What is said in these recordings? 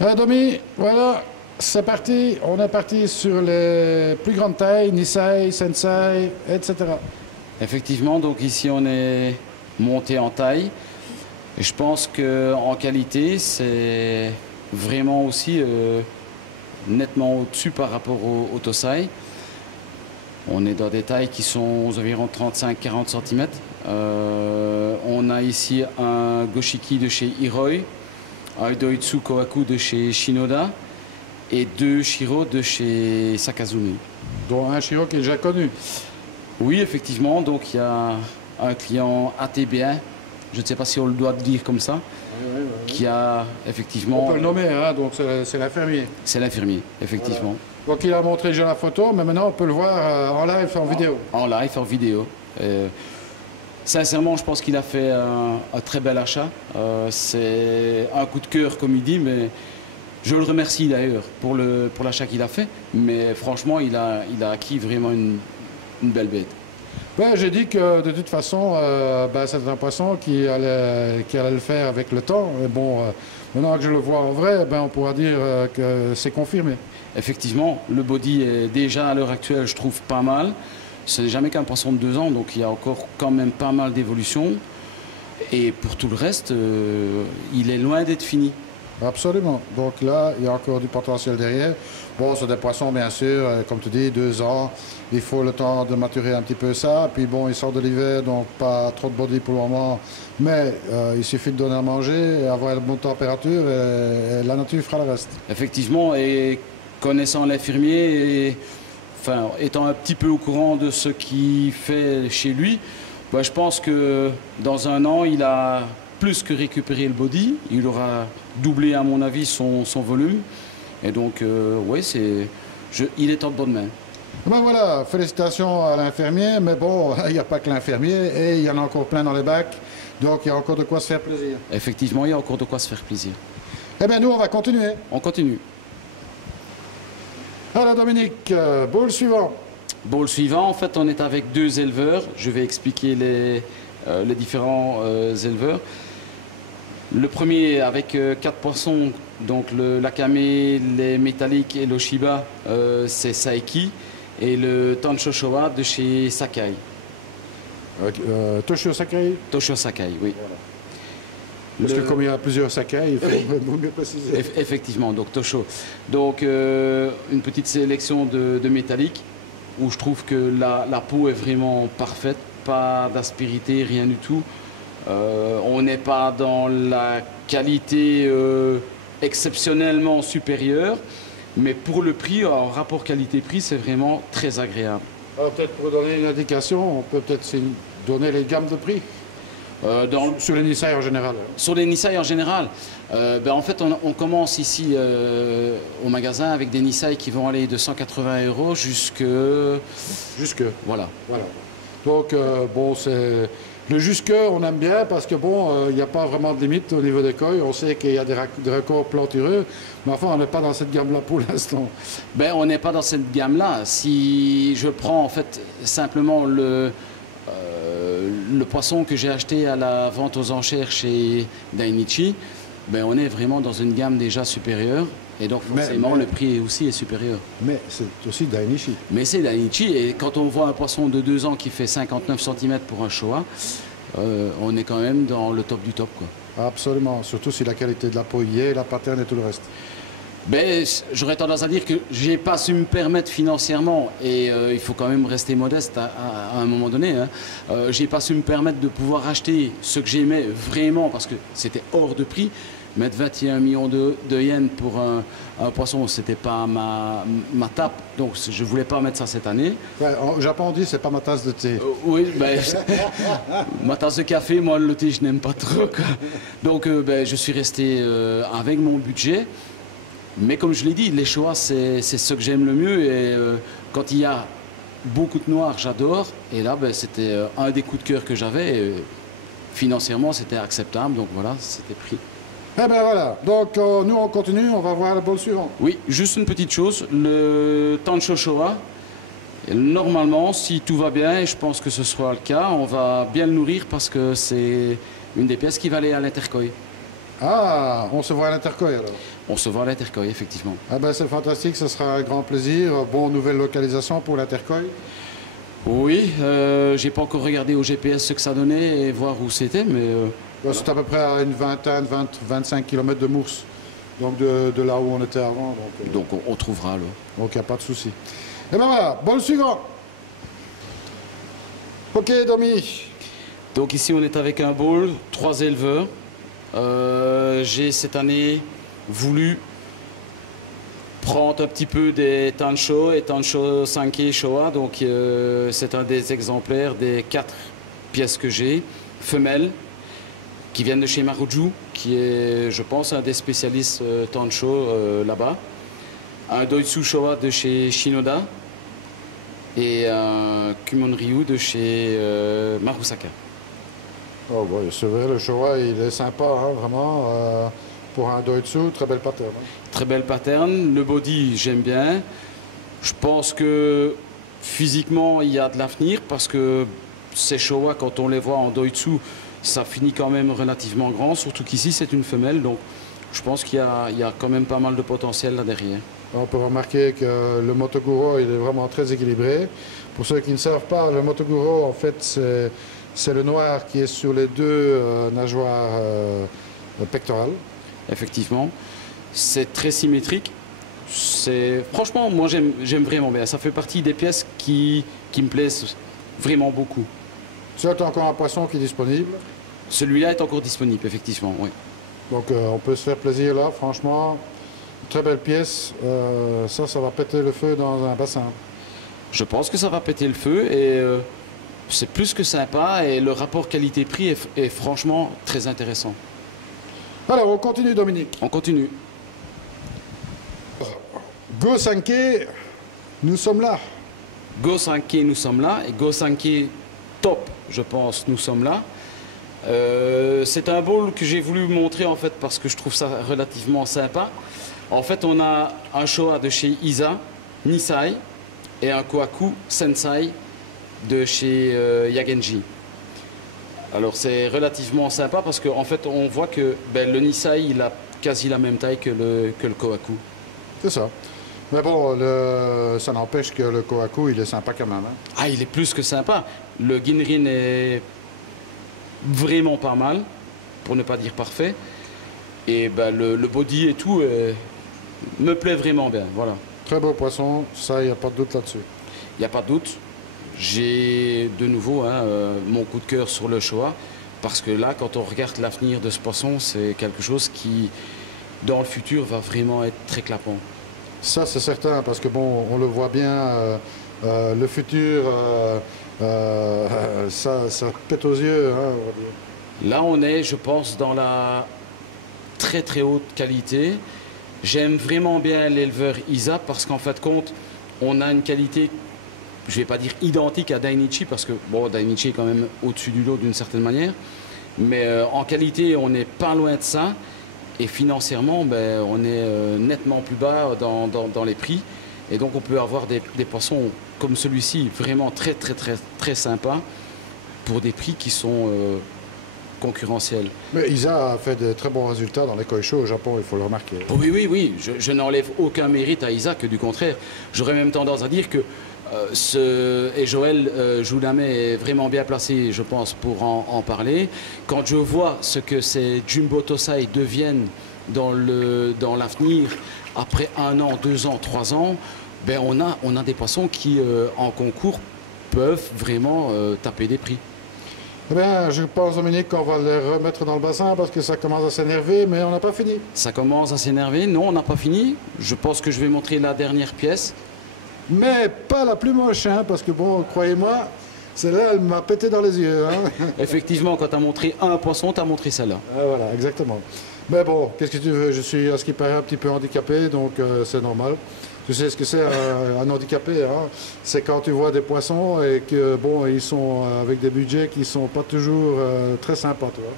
Domi, voilà, c'est parti. On est parti sur les plus grandes tailles, Nisei, Sensei, etc. Effectivement, donc ici on est monté en taille. Et je pense qu'en qualité, c'est vraiment aussi nettement au-dessus par rapport au Tosai. On est dans des tailles qui sont aux environs 35-40 cm. On a ici un Goshiki de chez Hiroi, un Doitsu Kohaku de chez Shinoda et deux Shiro de chez Sakazumi. Dont un Shiro qui est déjà connu. Oui, effectivement, donc il y a un client ATB1, je ne sais pas si on le doit dire comme ça, qui a effectivement... On peut le nommer, hein, donc c'est l'infirmier. C'est l'infirmier, effectivement. Voilà. Donc il a montré déjà la photo, mais maintenant on peut le voir en live, en vidéo. En live, en vidéo. Sincèrement, je pense qu'il a fait un très bel achat. C'est un coup de cœur, comme il dit, mais je le remercie d'ailleurs pour l'achat qu'il a fait. Mais franchement, il a acquis vraiment une belle bête. Ouais, j'ai dit que de toute façon, c'est un poisson qui allait le faire avec le temps. Mais bon, maintenant que je le vois en vrai, on pourra dire que c'est confirmé. Effectivement, le body est déjà à l'heure actuelle, je trouve, pas mal. Ce n'est jamais qu'un poisson de 2 ans, donc il y a encore quand même pas mal d'évolution. Et pour tout le reste, il est loin d'être fini. Absolument. Donc là, il y a encore du potentiel derrière. Bon, c'est des poissons, bien sûr, comme tu dis, 2 ans. Il faut le temps de maturer un petit peu ça. Puis bon, il sort de l'hiver, donc pas trop de body pour le moment. Mais il suffit de donner à manger, avoir une bonne température et la nature fera le reste. Effectivement, et connaissant l'infirmier, et enfin, étant un petit peu au courant de ce qu'il fait chez lui, je pense que dans 1 an, il a plus que récupéré le body. Il aura doublé, à mon avis, son volume. Et donc, oui, il est en bonne main. Voilà, félicitations à l'infirmier, mais bon, il n'y a pas que l'infirmier, et il y en a encore plein dans les bacs, donc il y a encore de quoi se faire plaisir. Effectivement, il y a encore de quoi se faire plaisir. Eh bien, nous, on va continuer. On continue. Alors, Dominique, bowl suivant. Bowl suivant, en fait, on est avec 2 éleveurs. Je vais expliquer les différents éleveurs. Le premier avec 4 poissons, donc l'Akame, les métalliques et l'Oshiba, c'est Saeki. Et le Tancho Showa de chez Sakai. Toshio Sakai. Toshio Sakai, oui. Voilà. Parce que comme il y a plusieurs Sakai, il faut mieux préciser. Effectivement, donc Tosho. Donc une petite sélection de métalliques où je trouve que la peau est vraiment parfaite, pas d'aspérité, rien du tout. On n'est pas dans la qualité exceptionnellement supérieure, mais pour le prix, en rapport qualité-prix, c'est vraiment très agréable. Alors peut-être pour donner une indication, on peut peut-être donner les gammes de prix sur les Nisei en général. Sur les Nisei en général, en fait on commence ici au magasin avec des Nisei qui vont aller de 180 € jusque... Voilà. Donc bon, c'est... Le jusque, on aime bien parce que bon, il n'y a pas vraiment de limite au niveau des koi. On sait qu'il y a des records plantureux, mais enfin, on n'est pas dans cette gamme-là pour l'instant. On n'est pas dans cette gamme-là. Si je prends en fait simplement le poisson que j'ai acheté à la vente aux enchères chez Dainichi, on est vraiment dans une gamme déjà supérieure. Et donc forcément, le prix aussi est supérieur. Mais c'est aussi Dainichi. Mais c'est Dainichi. Et quand on voit un poisson de 2 ans qui fait 59 cm pour un Showa, on est quand même dans le top du top, quoi. Absolument. Surtout si la qualité de la peau y est, la pattern et tout le reste. J'aurais tendance à dire que j'ai pas su me permettre financièrement, et il faut quand même rester modeste à un moment donné, hein. J'ai pas su me permettre de pouvoir acheter ce que j'aimais vraiment parce que c'était hors de prix. Mettre 21 millions de yens pour un poisson, c'était pas ma tape, donc je voulais pas mettre ça cette année. Ouais, au Japon, on dit c'est pas ma tasse de thé. Oui, ma tasse de café, moi le thé je n'aime pas trop, quoi. Donc je suis resté avec mon budget. Mais comme je l'ai dit, les Showa, c'est ce que j'aime le mieux. Et quand il y a beaucoup de noir, j'adore. Et là, c'était un des coups de cœur que j'avais. Financièrement, c'était acceptable. Donc voilà, c'était pris. Eh bien voilà. Donc nous, on continue. On va voir le bowl suivant. Oui, juste une petite chose. Le Tancho Showa, normalement, si tout va bien, et je pense que ce sera le cas, on va bien le nourrir parce que c'est une des pièces qui va aller à l'interkoi. Ah, on se voit à l'Intercoy alors. On se voit à l'Intercoy, effectivement. Ah ben c'est fantastique, ce sera un grand plaisir. Bon, nouvelle localisation pour l'Intercoy. Oui, j'ai pas encore regardé au GPS ce que ça donnait et voir où c'était, mais... C'est à peu près à une vingtaine, 25 km de Mours. Donc de là où on était avant. Donc on trouvera alors. Donc il n'y a pas de souci. Et ben voilà, bon le suivant. Ok, Domi. Donc ici on est avec un bowl, 3 éleveurs. J'ai cette année voulu prendre un petit peu des Tancho et Tancho 5 Showa. Donc c'est un des exemplaires des 4 pièces que j'ai, femelles, qui viennent de chez Maruju, qui est, je pense, un des spécialistes Tancho là-bas. Un Doitsu Showa de chez Shinoda et un Kumon Ryu de chez Marusaka. Oh ouais, c'est vrai, le Showa, il est sympa, hein, vraiment. Pour un Doitsu, très belle pattern. Hein. Très belle pattern. Le body, j'aime bien. Je pense que physiquement, il y a de l'avenir parce que ces Showa, quand on les voit en Doitsu, ça finit quand même relativement grand. Surtout qu'ici, c'est une femelle. Donc, je pense qu'il y a quand même pas mal de potentiel là derrière. On peut remarquer que le Motoguro, il est vraiment très équilibré. Pour ceux qui ne savent pas, le Motoguro, en fait, c'est le noir qui est sur les deux nageoires pectorales. Effectivement, c'est très symétrique. Franchement, moi j'aime vraiment bien. Ça fait partie des pièces qui me plaisent vraiment beaucoup. Tu as encore un poisson qui est disponible? Celui-là est encore disponible, effectivement, oui. Donc on peut se faire plaisir là, franchement. Très belle pièce. Ça va péter le feu dans un bassin. Je pense que ça va péter le feu et c'est plus que sympa et le rapport qualité-prix est franchement très intéressant. Alors, on continue, Dominique. On continue. Go Sanke, nous sommes là. Go Sanke, nous sommes là. Et Go Sanke Top, je pense, nous sommes là. C'est un bowl que j'ai voulu vous montrer en fait parce que je trouve ça relativement sympa. En fait, on a un Showa de chez Isa, Nisai, et un Kohaku Sensai de chez Yagenji. Alors c'est relativement sympa parce qu'en fait on voit que le Nisai il a quasi la même taille que le Kohaku. C'est ça. Mais bon, ça n'empêche que le Kohaku il est sympa quand même. Hein. Ah, il est plus que sympa. Le Ginrin est vraiment pas mal, pour ne pas dire parfait. Et le body et tout me plaît vraiment bien. Voilà. Très beau poisson, ça il n'y a pas de doute là-dessus. Il n'y a pas de doute. J'ai de nouveau mon coup de cœur sur le Showa parce que là, quand on regarde l'avenir de ce poisson, c'est quelque chose qui, dans le futur, va vraiment être très clapant. Ça, c'est certain, parce que bon, on le voit bien, le futur, ça pète aux yeux. Hein, on va dire. Là, on est, je pense, dans la très très haute qualité. J'aime vraiment bien l'éleveur Isa parce qu'en fait, compte, on a une qualité, je ne vais pas dire identique à Dainichi parce que bon, Dainichi est quand même au-dessus du lot d'une certaine manière. Mais en qualité, on n'est pas loin de ça. Et financièrement, on est nettement plus bas dans les prix. Et donc, on peut avoir des poissons comme celui-ci, vraiment très, très, très, très sympas, pour des prix qui sont concurrentiels. Mais Isa a fait de très bons résultats dans les koi show au Japon, il faut le remarquer. Oui. Je n'enlève aucun mérite à Isa, que du contraire. J'aurais même tendance à dire que et Joël Joudamé est vraiment bien placé, je pense, pour en parler. Quand je vois ce que ces Jumbo Tosai deviennent dans l'avenir, après 1 an, 2 ans, 3 ans, on a des poissons qui, en concours, peuvent vraiment taper des prix. Eh bien, je pense, Dominique, qu'on va les remettre dans le bassin parce que ça commence à s'énerver, mais on n'a pas fini. Ça commence à s'énerver. Non, on n'a pas fini. Je pense que je vais montrer la dernière pièce. Mais pas la plus moche, hein, parce que bon, croyez-moi, celle-là, elle m'a pété dans les yeux. Hein. Effectivement, quand tu as montré un poisson, tu as montré celle-là. Ah, voilà, exactement. Mais bon, qu'est-ce que tu veux? Je suis, à ce qui paraît, un petit peu handicapé, donc c'est normal. Tu sais ce que c'est un handicapé, hein? C'est quand tu vois des poissons et que bon, ils sont avec des budgets qui sont pas toujours très sympas, tu vois.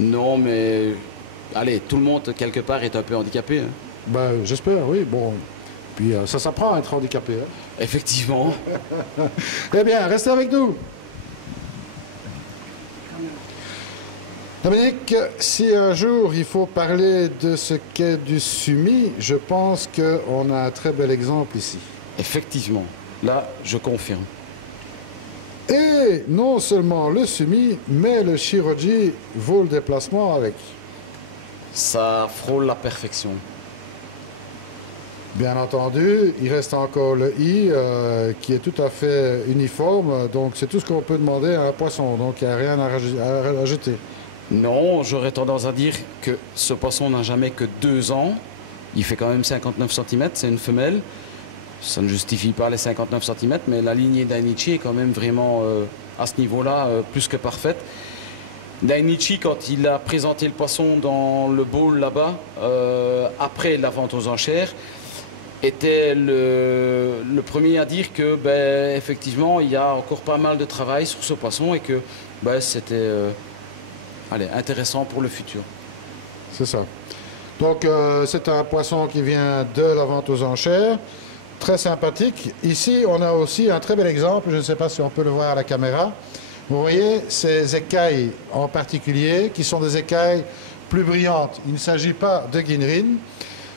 Non, mais allez, tout le monde quelque part est un peu handicapé. Hein. Ben, j'espère, oui. Bon, puis ça s'apprend à être handicapé. Hein. Effectivement. Eh bien, restez avec nous. Dominique, si un jour il faut parler de ce qu'est du SUMI, je pense qu'on a un très bel exemple ici. Effectivement, là, je confirme. Et non seulement le SUMI, mais le Shiroji vaut le déplacement avec. Ça frôle la perfection. Bien entendu, il reste encore le I qui est tout à fait uniforme, donc c'est tout ce qu'on peut demander à un poisson, donc il n'y a rien à rajouter. Non, j'aurais tendance à dire que ce poisson n'a jamais que 2 ans. Il fait quand même 59 cm, c'est une femelle. Ça ne justifie pas les 59 cm, mais la lignée Dainichi est quand même vraiment à ce niveau-là plus que parfaite. Dainichi, quand il a présenté le poisson dans le bowl là-bas, après la vente aux enchères, était le premier à dire que, ben, effectivement, il y a encore pas mal de travail sur ce poisson et que ben, c'était intéressant pour le futur. C'est ça. Donc, c'est un poisson qui vient de la vente aux enchères. Très sympathique. Ici, on a aussi un très bel exemple. Je ne sais pas si on peut le voir à la caméra. Vous voyez ces écailles en particulier, qui sont des écailles plus brillantes. Il ne s'agit pas de Guinrin,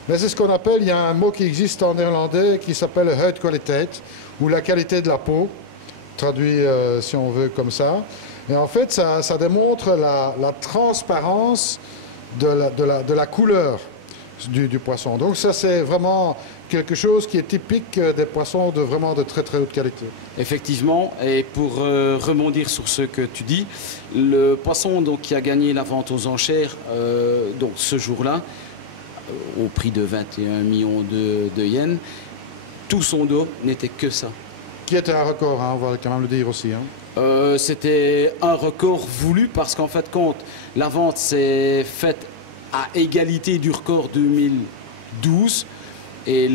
mais c'est ce qu'on appelle, il y a un mot qui existe en néerlandais qui s'appelle huidkwaliteit, ou la qualité de la peau, traduit si on veut comme ça. Et en fait, ça démontre la transparence de la couleur du poisson. Donc ça, c'est vraiment quelque chose qui est typique des poissons vraiment de très très haute qualité. Effectivement, et pour rebondir sur ce que tu dis, le poisson donc, qui a gagné la vente aux enchères donc, ce jour-là, au prix de 21 millions de yens, tout son dos n'était que ça. Qui était un record, hein, on va quand même le dire aussi. Hein. C'était un record voulu parce qu'en fait, compte, la vente s'est faite à égalité du record 2012 et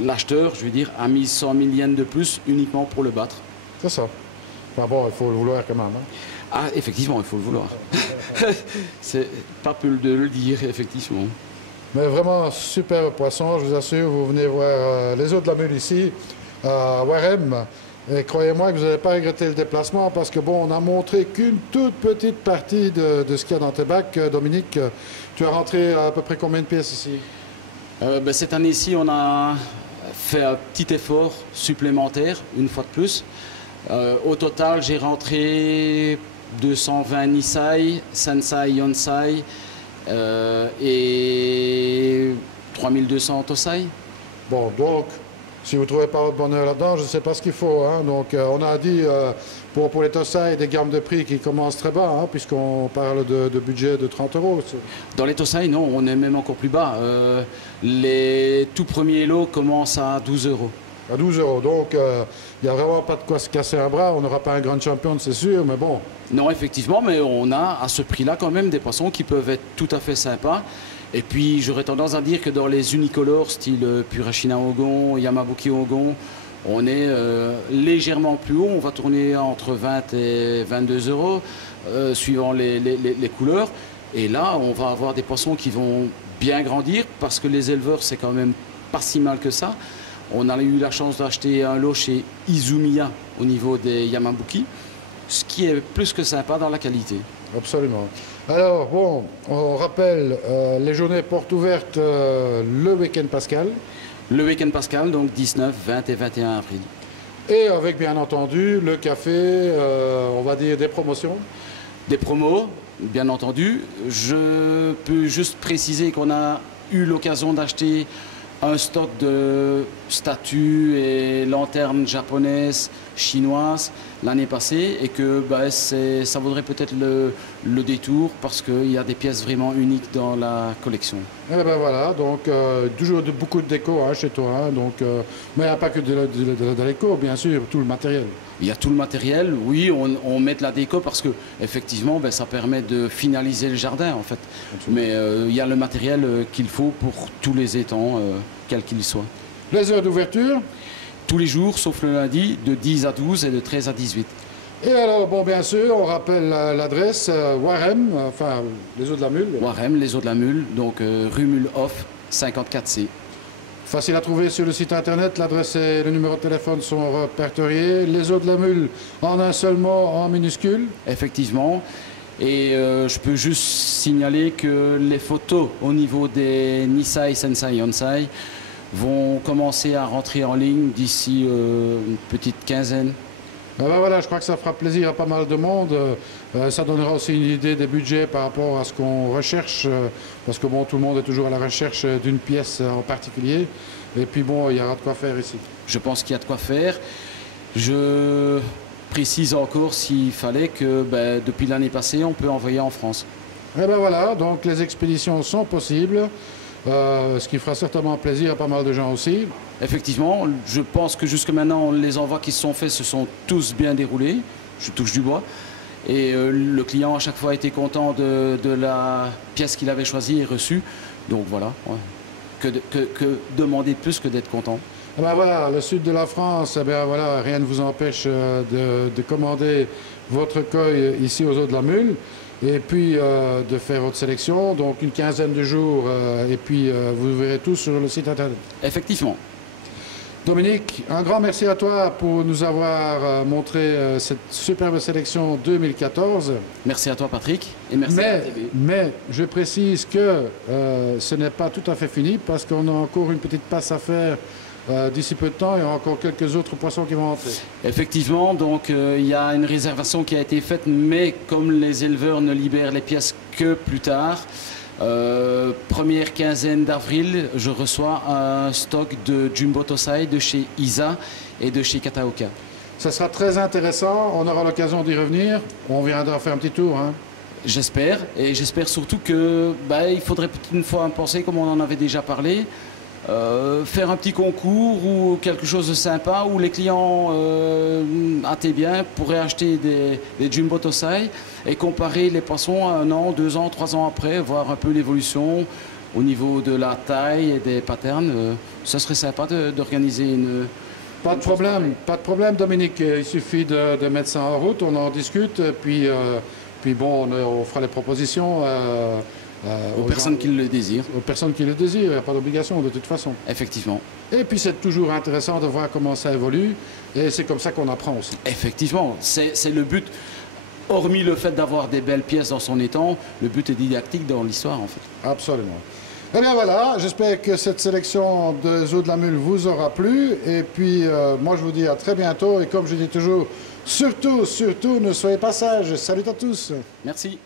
l'acheteur, je veux dire, a mis 100 000 yens de plus uniquement pour le battre. C'est ça. Enfin bon, il faut le vouloir quand même. Hein. Ah, effectivement, il faut le vouloir. C'est pas peu de le dire, effectivement. Mais vraiment, super poisson, je vous assure. Vous venez voir les eaux de la Mule ici, à Warem. Et croyez-moi que vous n'allez pas regretter le déplacement parce que bon, on a montré qu'une toute petite partie de ce qu'il y a dans tes bacs. Dominique, tu as rentré à peu près combien de pièces ici? Cette année-ci, on a fait un petit effort supplémentaire, une fois de plus. Au total, j'ai rentré 220 Nisai, Sensai, Yonsai et 3200 Tosai. Bon, donc, si vous ne trouvez pas votre bonheur là-dedans, je ne sais pas ce qu'il faut. Hein. Donc, on a dit pour les Tosai des gammes de prix qui commencent très bas, hein, puisqu'on parle de budget de 30 €. Dans les Tosai, non, on est même encore plus bas. Les tout premiers lots commencent à 12 €. À 12 €. Donc, il n'y a vraiment pas de quoi se casser un bras. On n'aura pas un grand champion, c'est sûr, mais bon. Non, effectivement, mais on a à ce prix-là quand même des poissons qui peuvent être tout à fait sympas. Et puis, j'aurais tendance à dire que dans les unicolores, style Purashina Ogon, Yamabuki Ogon, on est légèrement plus haut. On va tourner entre 20 et 22 €, suivant les couleurs. Et là, on va avoir des poissons qui vont bien grandir, parce que les éleveurs, c'est quand même pas si mal que ça. On a eu la chance d'acheter un lot chez Izumiya au niveau des Yamabuki, ce qui est plus que sympa dans la qualité. Absolument. Alors, bon, on rappelle les journées portes ouvertes le week-end pascal. Le week-end pascal, donc 19, 20 et 21 avril. Et avec, bien entendu, le café, on va dire des promotions. Des promos, bien entendu. Je peux juste préciser qu'on a eu l'occasion d'acheter un stock de statues et lanternes japonaises, chinoises l'année passée et que ça vaudrait peut-être le détour parce qu'il y a des pièces vraiment uniques dans la collection. Et ben voilà, donc toujours beaucoup de déco chez toi, hein, donc, mais il n'y a pas que de la déco, bien sûr, tout le matériel. Il y a tout le matériel, oui, on met de la déco parce que effectivement, ça permet de finaliser le jardin en fait. Absolument. Mais il y a le matériel qu'il faut pour tous les étangs, quels qu'ils soient. Les heures d'ouverture? Tous les jours, sauf le lundi, de 10 à 12 et de 13 à 18. Et alors, bon, bien sûr, on rappelle l'adresse Warem, enfin, les eaux de la Mule. Warem, les eaux de la Mule, donc rue Mule-Off, 54C. Facile à trouver sur le site internet, l'adresse et le numéro de téléphone sont répertoriés. Les eaux de la Mule en un seul mot, en minuscule. Effectivement. Et je peux juste signaler que les photos au niveau des Nisei, Sensei, Yonsei vont commencer à rentrer en ligne d'ici une petite quinzaine. Ah ben voilà, je crois que ça fera plaisir à pas mal de monde. Ça donnera aussi une idée des budgets par rapport à ce qu'on recherche, parce que bon, tout le monde est toujours à la recherche d'une pièce en particulier. Et puis bon, il y aura de quoi faire ici. Je pense qu'il y a de quoi faire. Je précise encore s'il fallait que depuis l'année passée, on peut envoyer en France. Et ben voilà, donc les expéditions sont possibles, ce qui fera certainement plaisir à pas mal de gens aussi. Effectivement, je pense que jusque maintenant, les envois qui se sont faits se sont tous bien déroulés. Je touche du bois. Et le client, à chaque fois, était content de la pièce qu'il avait choisie et reçue. Donc voilà, ouais. Que demander de plus que d'être content. Ah ben voilà, le sud de la France, eh bien voilà, rien ne vous empêche de commander votre cueil ici aux Eaux de la Mule. Et puis de faire votre sélection, donc une quinzaine de jours, et puis vous verrez tout sur le site internet. Effectivement. Dominique, un grand merci à toi pour nous avoir montré cette superbe sélection 2014. Merci à toi Patrick et merci à la TV. Mais je précise que ce n'est pas tout à fait fini parce qu'on a encore une petite passe à faire d'ici peu de temps. Il y a encore quelques autres poissons qui vont entrer. Effectivement, donc il y a une réservation qui a été faite, mais comme les éleveurs ne libèrent les pièces que plus tard, première quinzaine d'avril, je reçois un stock de Jumbo Tosai de chez Isa et de chez Kataoka. Ça sera très intéressant, on aura l'occasion d'y revenir, on viendra faire un petit tour. Hein. J'espère, et j'espère surtout que il faudrait peut-être une fois penser, comme on en avait déjà parlé, faire un petit concours ou quelque chose de sympa où les clients à tes biens pourraient acheter des Jumbo Tosai et comparer les poissons 1 an, 2 ans, 3 ans après, voir un peu l'évolution au niveau de la taille et des patterns. Ça serait sympa d'organiser une... Pas de problème Dominique, il suffit de mettre ça en route, on en discute, puis bon, on fera les propositions aux personnes qui le désirent. Aux personnes qui le désirent, il n'y a pas d'obligation de toute façon. Effectivement. Et puis c'est toujours intéressant de voir comment ça évolue, et c'est comme ça qu'on apprend aussi. Effectivement, c'est le but. Hormis le fait d'avoir des belles pièces dans son étang, le but est didactique dans l'histoire en fait. Absolument. Eh bien voilà, j'espère que cette sélection des Eaux de la Mule vous aura plu. Et puis moi je vous dis à très bientôt. Et comme je dis toujours, surtout, ne soyez pas sages. Salut à tous. Merci.